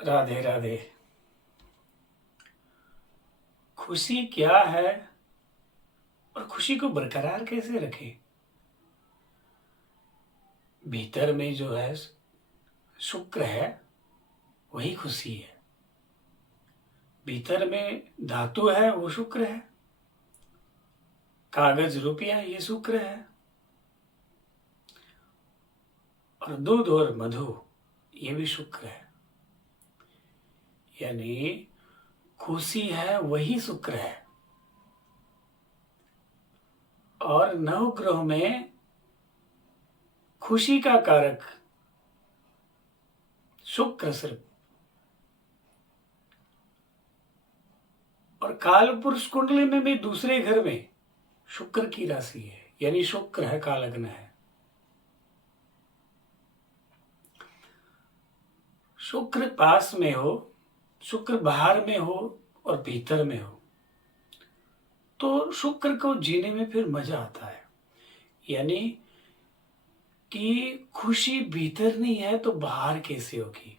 राधे राधे। खुशी क्या है और खुशी को बरकरार कैसे रखें? भीतर में जो है शुक्र है, वही खुशी है। भीतर में धातु है, वो शुक्र है। कागज रुपया, ये शुक्र है। और दूध और मधु, ये भी शुक्र है। यानी खुशी है, वही शुक्र है। और नवग्रह में खुशी का कारक शुक्र सिर्फ। और काल पुरुष कुंडली में भी दूसरे घर में शुक्र की राशि है, यानी शुक्र है, कालग्न है। शुक्र पास में हो, शुक्र बाहर में हो और भीतर में हो, तो शुक्र को जीने में फिर मजा आता है। यानी कि खुशी भीतर नहीं है तो बाहर कैसे होगी?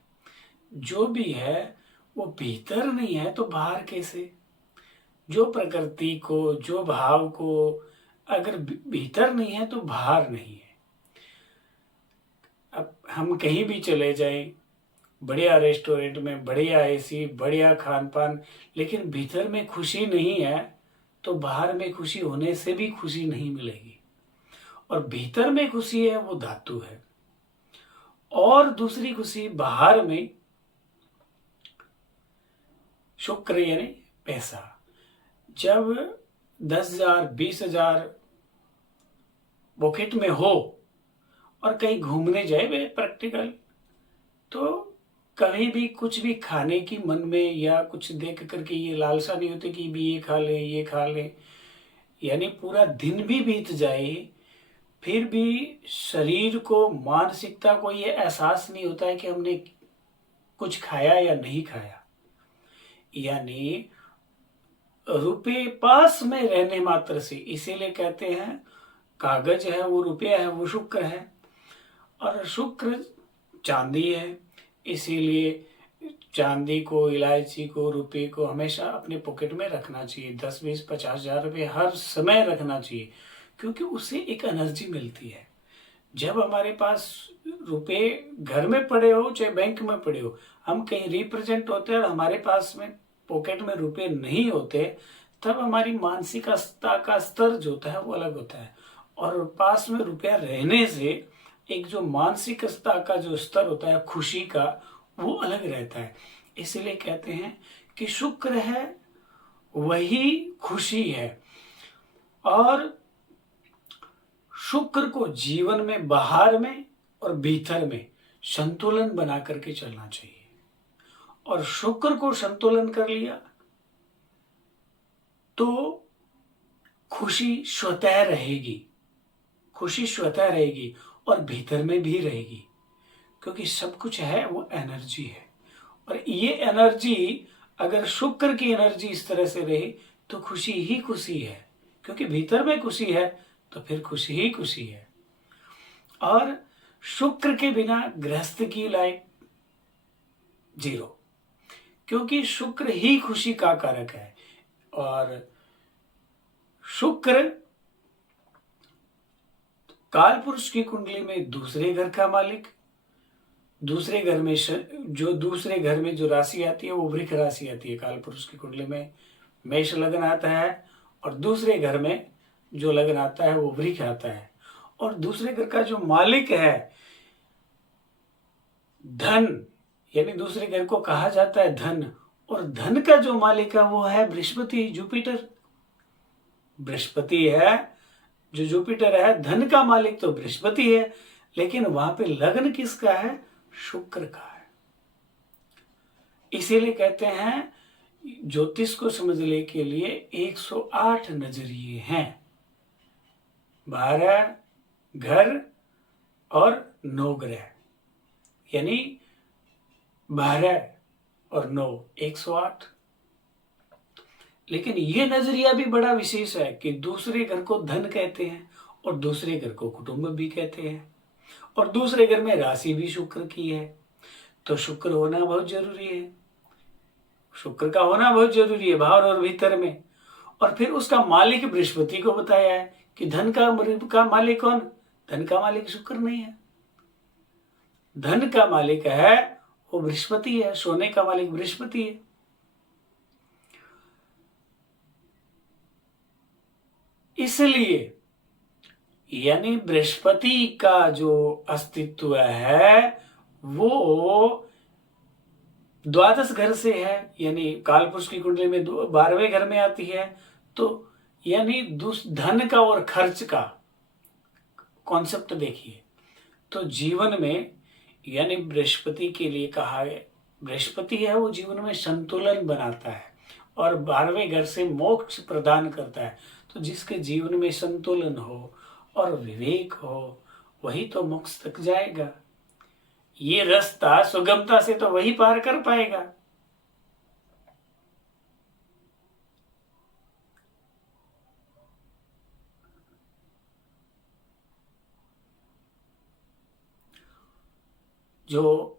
जो भी है वो भीतर नहीं है तो बाहर कैसे? जो प्रकृति को, जो भाव को अगर भीतर नहीं है तो बाहर नहीं है। अब हम कहीं भी चले जाएं, बढ़िया रेस्टोरेंट में, बढ़िया एसी, बढ़िया खान पान, लेकिन भीतर में खुशी नहीं है तो बाहर में खुशी होने से भी खुशी नहीं मिलेगी। और भीतर में खुशी है, वो धातु है। और दूसरी खुशी बाहर में शुक्र, यानी पैसा। जब 10,000 20,000 पॉकेट में हो और कहीं घूमने जाए वे प्रैक्टिकल, तो कभी भी कुछ भी खाने की मन में या कुछ देख करके ये लालसा नहीं होती कि भी ये खा लें, ये खा लें। यानी पूरा दिन भी बीत जाए फिर भी शरीर को, मानसिकता को ये एहसास नहीं होता है कि हमने कुछ खाया या नहीं खाया। यानी रुपए पास में रहने मात्र से, इसीलिए कहते हैं कागज है वो रुपया है, वो शुक्र है। और शुक्र चांदी है, इसीलिए चांदी को, इलायची को, रुपये को हमेशा अपने पॉकेट में रखना चाहिए। 10 20 50,000 रुपये हर समय रखना चाहिए, क्योंकि उससे एक एनर्जी मिलती है। जब हमारे पास रुपए घर में पड़े हो चाहे बैंक में पड़े हो, हम कहीं रिप्रेजेंट होते हैं और हमारे पास में पॉकेट में रुपए नहीं होते, तब हमारी मानसिकता का स्तर जो होता है वो अलग होता है। और पास में रुपया रहने से एक जो मानसिकता का जो स्तर होता है खुशी का, वो अलग रहता है। इसलिए कहते हैं कि शुक्र है, वही खुशी है। और शुक्र को जीवन में बाहर में और भीतर में संतुलन बना करके चलना चाहिए। और शुक्र को संतुलन कर लिया तो खुशी स्वतः रहेगी, खुशी स्वतः रहेगी और भीतर में भी रहेगी, क्योंकि सब कुछ है वो एनर्जी है। और ये एनर्जी, अगर शुक्र की एनर्जी इस तरह से रही तो खुशी ही खुशी है, क्योंकि भीतर में खुशी है तो फिर खुशी ही खुशी है। और शुक्र के बिना गृहस्थ की लाइफ जीरो, क्योंकि शुक्र ही खुशी का कारक है। और शुक्र काल पुरुष की कुंडली में दूसरे घर का मालिक, दूसरे घर में जो दूसरे घर में जो राशि आती है वो वृक राशि आती है। काल पुरुष की कुंडली में मेष लग्न आता है और दूसरे घर में जो लग्न आता है वो वृक आता है। और दूसरे घर का जो मालिक है धन, यानी दूसरे घर को कहा जाता है धन, और धन का जो मालिक है वो है बृहस्पति, जुपिटर। बृहस्पति है जो जुपिटर है, धन का मालिक तो बृहस्पति है, लेकिन वहां पे लग्न किसका है? शुक्र का है। इसीलिए कहते हैं ज्योतिष को समझने के लिए 108 नजरिए हैं। 12 घर और 9 ग्रह, यानी 12 और 9 108। लेकिन ये नजरिया भी बड़ा विशेष है कि दूसरे घर को धन कहते हैं और दूसरे घर को कुटुंब भी कहते हैं, और दूसरे घर में राशि भी शुक्र की है। तो शुक्र होना बहुत जरूरी है, शुक्र का होना बहुत जरूरी है बाहर और भीतर में। और फिर उसका मालिक बृहस्पति को बताया है कि धन का मालिक कौन? धन का मालिक शुक्र नहीं है, धन का मालिक है वो बृहस्पति है, सोने का मालिक बृहस्पति है। इसलिए यानी बृहस्पति का जो अस्तित्व है वो द्वादश घर से है, यानी कालपुरुष की कुंडली में 12वें घर में आती है। तो यानी धन का और खर्च का कॉन्सेप्ट देखिए, तो जीवन में यानी बृहस्पति के लिए कहा है, बृहस्पति है वो जीवन में संतुलन बनाता है और 12वें घर से मोक्ष प्रदान करता है। तो जिसके जीवन में संतुलन हो और विवेक हो वही तो मोक्ष तक जाएगा, ये रास्ता सुगमता से तो वही पार कर पाएगा। जो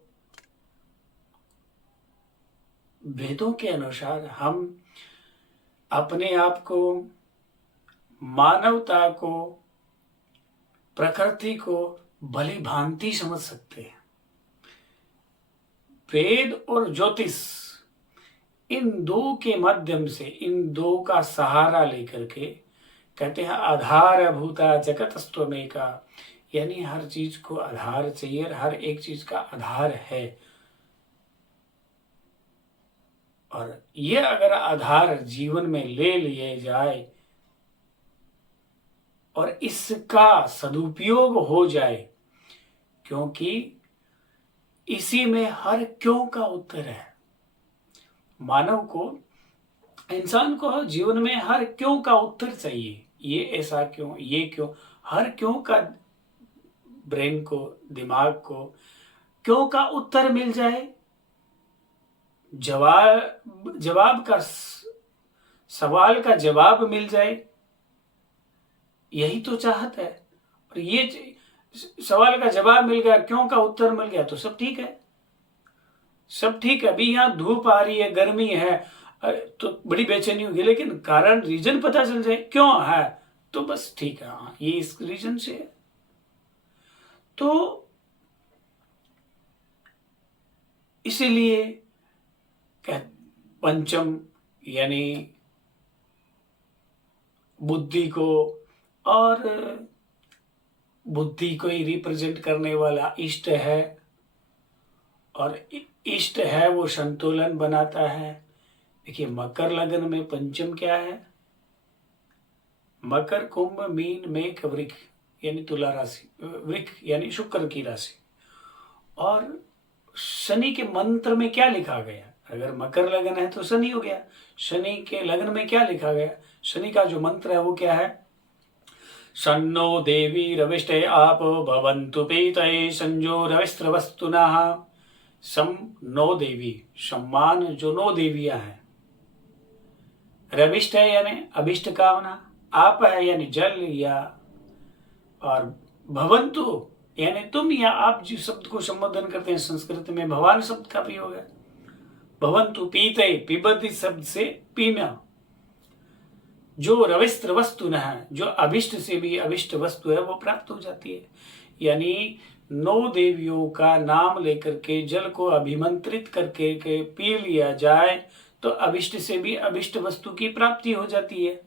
वेदों के अनुसार हम अपने आप को, मानवता को, प्रकृति को भली भांति समझ सकते हैं। वेद और ज्योतिष इन दो के माध्यम से, इन दो का सहारा लेकर के कहते हैं आधार भूता जगतस्त्वमेका, यानी हर चीज को आधार चाहिए, हर एक चीज का आधार है। और ये अगर आधार जीवन में ले लिए जाए और इसका सदुपयोग हो जाए, क्योंकि इसी में हर क्यों का उत्तर है। मानव को, इंसान को जीवन में हर क्यों का उत्तर चाहिए, ये ऐसा क्यों, ये क्यों, हर क्यों का ब्रेन को, दिमाग को क्यों का उत्तर मिल जाए, जवाब का, सवाल का जवाब मिल जाए, यही तो चाहत है। और ये सवाल का जवाब मिल गया, क्यों का उत्तर मिल गया तो सब ठीक है, सब ठीक है। अभी यहाँ धूप आ रही है, गर्मी है तो बड़ी बेचैनी होगी, लेकिन कारण रीजन पता चल जाए क्यों है तो बस ठीक है, हाँ ये इस रीजन से है। तो इसीलिए पंचम यानी बुद्धि को, और बुद्धि को ही रिप्रेजेंट करने वाला इष्ट है, और इष्ट है वो संतुलन बनाता है। देखिए मकर लग्न में पंचम क्या है? मकर, कुंभ, मीन, मेष, वृक यानी तुला राशि, वृक यानी शुक्र की राशि। और शनि के मंत्र में क्या लिखा गया? अगर मकर लग्न है तो शनि हो गया, शनि के लग्न में क्या लिखा गया? शनि का जो मंत्र है वो क्या है? सन्नो देवी रविष्टे आप भवन्तु पीतये संजो रविस्त्रवस्तुनः। सम 9 देवी, सम्मान जो 9 देवियां हैं, रविष्ट है यानी अभिष्ट कामना, आप है यानी जल या, और भवन्तु यानी तुम या आप जिस शब्द को संबोधन करते हैं संस्कृत में भगवान शब्द का प्रयोग है। भवन्तु पीते, पिबति शब्द से पीना, जो रविस्त्र वस्तु न है, जो अभिष्ट से भी अभिष्ट वस्तु है वो प्राप्त हो जाती है। यानी 9 देवियों का नाम लेकर के जल को अभिमंत्रित करके के पी लिया जाए तो अभिष्ट से भी अभिष्ट वस्तु की प्राप्ति हो जाती है।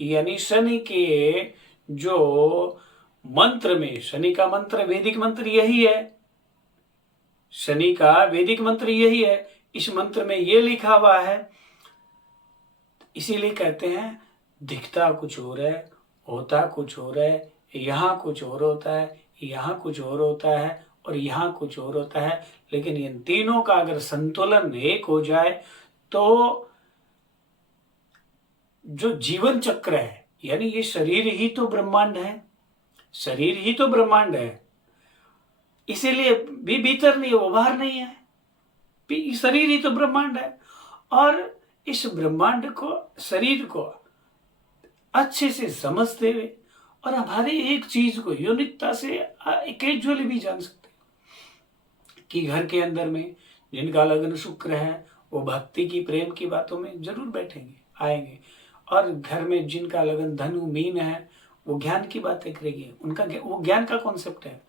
यानी शनि के जो मंत्र में, शनि का मंत्र वैदिक मंत्र यही है, शनि का वैदिक मंत्र यही है, इस मंत्र में ये लिखा हुआ है। इसीलिए कहते हैं दिखता कुछ और है, होता कुछ और है, यहाँ कुछ और होता है, यहाँ कुछ और होता है और यहाँ कुछ और होता है, लेकिन इन तीनों का अगर संतुलन एक हो जाए तो जो जीवन चक्र है, यानी ये शरीर ही तो ब्रह्मांड है, शरीर ही तो ब्रह्मांड है, इसीलिए भी भीतर नहीं है, वो बाहर नहीं है, शरीर ही तो ब्रह्मांड है। और इस ब्रह्मांड को, शरीर को अच्छे से समझते हुए और हमारे एक चीज को यूनिकता से कैजुअली भी जान सकते हैं, कि घर के अंदर में जिनका लग्न शुक्र है वो भक्ति की, प्रेम की बातों में जरूर बैठेंगे, आएंगे। और घर में जिनका लग्न धनु मीन है वो ज्ञान की बातें करेंगे। उनका वो ज्ञान का कॉन्सेप्ट है,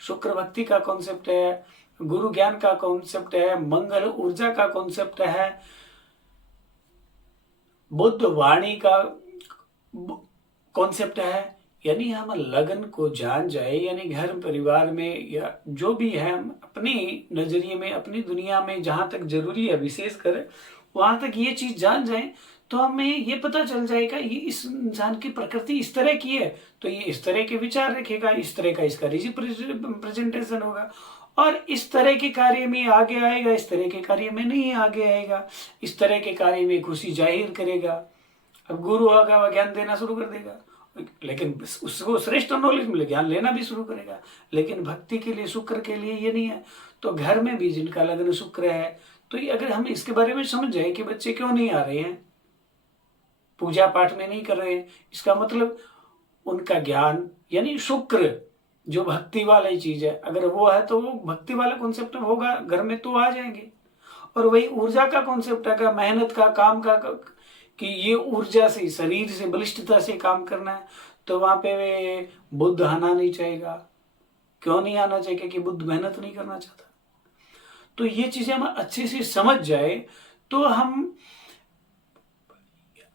शुक्र भक्ति का कॉन्सेप्ट है, गुरु ज्ञान का कॉन्सेप्ट है, मंगल ऊर्जा का कॉन्सेप्ट है, बुद्ध वाणी का कॉन्सेप्ट है। यानी हम लगन को जान जाए, यानी घर परिवार में या जो भी है, हम अपनी नजरिए में, अपनी दुनिया में जहां तक जरूरी है विशेष कर वहां तक ये चीज जान जाए तो हमें ये पता चल जाएगा ये इस इंसान की प्रकृति इस तरह की है तो ये इस तरह के विचार रखेगा, इस तरह का इसका रिप्रेजेंटेशन होगा, और इस तरह के कार्य में आगे आएगा, इस तरह के कार्य में नहीं आगे आएगा, इस तरह के कार्य में खुशी जाहिर करेगा। अब गुरु होगा वह ज्ञान देना शुरू कर देगा, लेकिन उसको श्रेष्ठ नॉलेज मिले, ज्ञान लेना भी शुरू करेगा। लेकिन भक्ति के लिए, शुक्र के लिए ये नहीं है। तो घर में भी जिनका लग्न शुक्र है, तो ये अगर हम इसके बारे में समझ जाए कि बच्चे क्यों नहीं आ रहे हैं, पूजा पाठ में नहीं कर रहे हैं, इसका मतलब उनका ज्ञान यानी शुक्र जो भक्ति वाला ही चीज है, अगर वो है तो वो भक्ति वाला कॉन्सेप्ट होगा घर में तो आ जाएंगे। और वही ऊर्जा का कॉन्सेप्ट है, मेहनत का, काम का, कि ये ऊर्जा से, शरीर से, बलिष्ठता से काम करना है, तो वहां पे बुद्ध आना नहीं चाहेगा। क्यों नहीं आना चाहिए? कि बुद्ध मेहनत नहीं करना चाहता। तो ये चीजें हम अच्छे से समझ जाए तो हम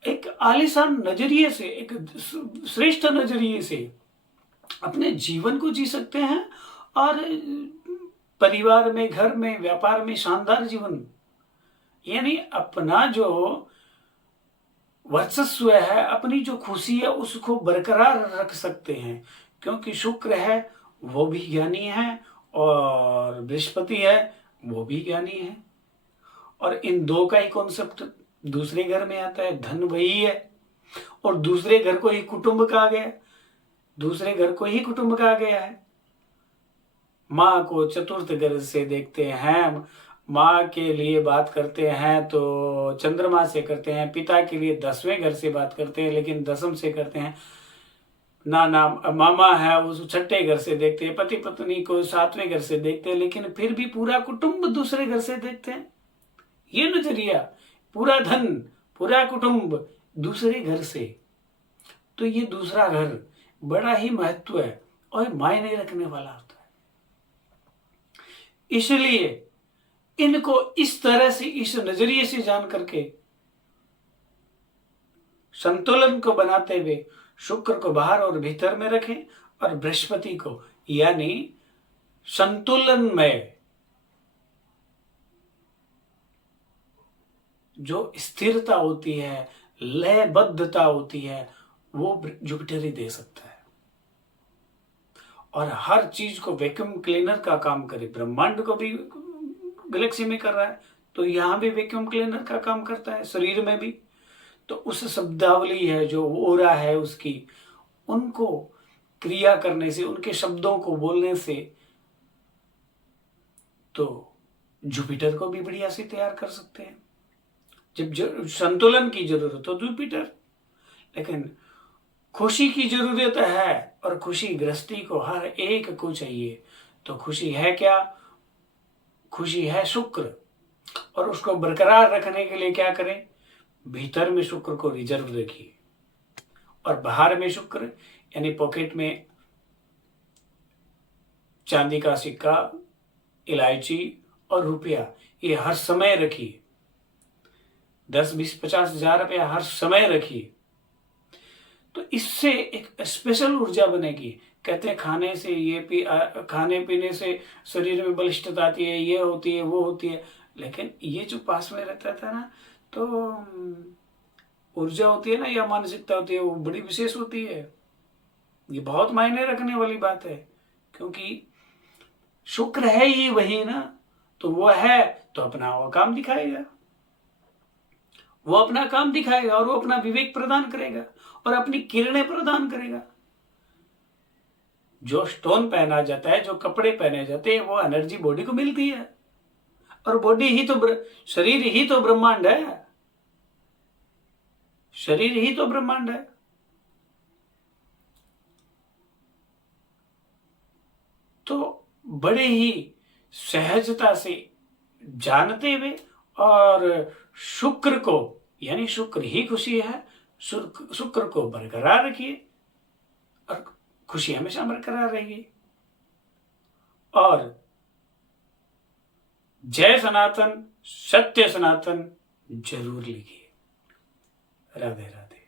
एक आलीशान नजरिए से, एक श्रेष्ठ नजरिए से अपने जीवन को जी सकते हैं, और परिवार में, घर में, व्यापार में शानदार जीवन, यानी अपना जो वर्चस्व है, अपनी जो खुशी है उसको बरकरार रख सकते हैं। क्योंकि शुक्र है वो भी ज्ञानी है और बृहस्पति है वो भी ज्ञानी है, और इन दो का ही कॉन्सेप्ट दूसरे घर में आता है। धन वही है और दूसरे घर को ही कुटुंब कहा गया, दूसरे घर को ही कुटुंब कहा गया है। माँ को चतुर्थ घर से देखते हैं, माँ के लिए बात करते हैं तो चंद्रमा से करते हैं, पिता के लिए 10वें घर से बात करते हैं लेकिन दसम से करते हैं, नाना मामा है उस 6ठे घर से देखते हैं, पति पत्नी को 7वें घर से देखते हैं, लेकिन फिर भी पूरा कुटुंब दूसरे घर से देखते हैं। ये नजरिया, पूरा धन, पूरा कुटुंब दूसरे घर से, तो ये दूसरा घर बड़ा ही महत्व है और मायने रखने वाला होता है। इसलिए इनको इस तरह से, इस नजरिए से जान करके संतुलन को बनाते हुए शुक्र को बाहर और भीतर में रखें, और बृहस्पति को यानी संतुलन में जो स्थिरता होती है, लयबद्धता होती है, वो जुपिटर ही दे सकता है। और हर चीज को वैक्यूम क्लीनर का काम करे, ब्रह्मांड को भी गैलेक्सी में कर रहा है तो यहां भी वैक्यूम क्लीनर का काम करता है, शरीर में भी। तो उस शब्दावली है, जो ओरा है उसकी, उनको क्रिया करने से, उनके शब्दों को बोलने से तो जुपिटर को भी बढ़िया से तैयार कर सकते हैं। जब संतुलन की जरूरत हो जुपिटर, लेकिन खुशी की जरूरत है और खुशी गृहस्थी को हर एक को चाहिए। तो खुशी है क्या? खुशी है शुक्र, और उसको बरकरार रखने के लिए क्या करें? भीतर में शुक्र को रिजर्व रखिए और बाहर में शुक्र यानी पॉकेट में चांदी का सिक्का, इलायची और रुपया, ये हर समय रखिए। 10, 20, 50 हजार रुपया हर समय रखिए। तो इससे एक स्पेशल ऊर्जा बनेगी। कहते हैं खाने से खाने पीने से शरीर में बलिष्ठता आती है, ये होती है, वो होती है, लेकिन ये जो पास में रहता था ना, तो ऊर्जा होती है ना, या मानसिकता होती है, वो बड़ी विशेष होती है। ये बहुत मायने रखने वाली बात है, क्योंकि शुक्र है ही वही ना, तो वो है तो अपना वो काम दिखाएगा, वो अपना काम दिखाएगा और वो अपना विवेक प्रदान करेगा और अपनी किरणें प्रदान करेगा। जो स्टोन पहना जाता है, जो कपड़े पहने जाते हैं, वो एनर्जी बॉडी को मिलती है, और बॉडी ही तो शरीर ही तो ब्रह्मांड है, शरीर ही तो ब्रह्मांड है। तो बड़े ही सहजता से जानते हुए, और शुक्र को, यानी शुक्र ही खुशी है, शुक्र को बरकरार रखिए और खुशी हमेशा बरकरार रहेगी। और जय सनातन, सत्य सनातन जरूर लिखिए। राधे राधे।